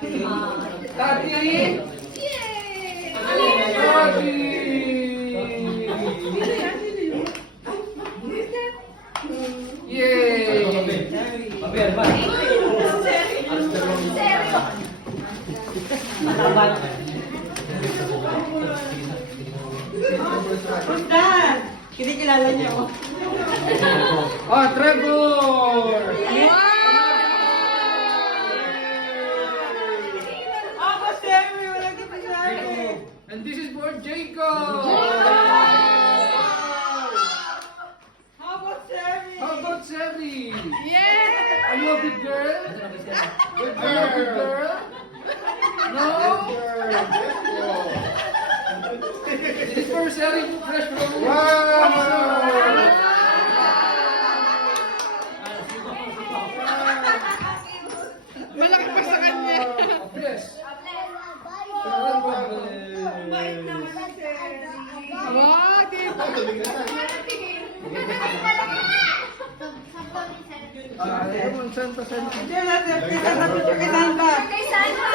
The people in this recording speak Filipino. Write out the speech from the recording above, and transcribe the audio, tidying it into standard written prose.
Tati! Yay! Punta! Kinikilala niya ako. Oh, Trevor! Ako, Sammy! Walang kipasabi! And this is for Jacob! How about Sammy? How about Sally? Yeah! Are you a good girl? Are you a good girl? No? This is for Sally, fresh from... Malaki pa sa kanya. Yes. Bait naman si Sammy. Wow, di ba? Santa. Hindi natin, kita sa picture kita ba? Kay Santa!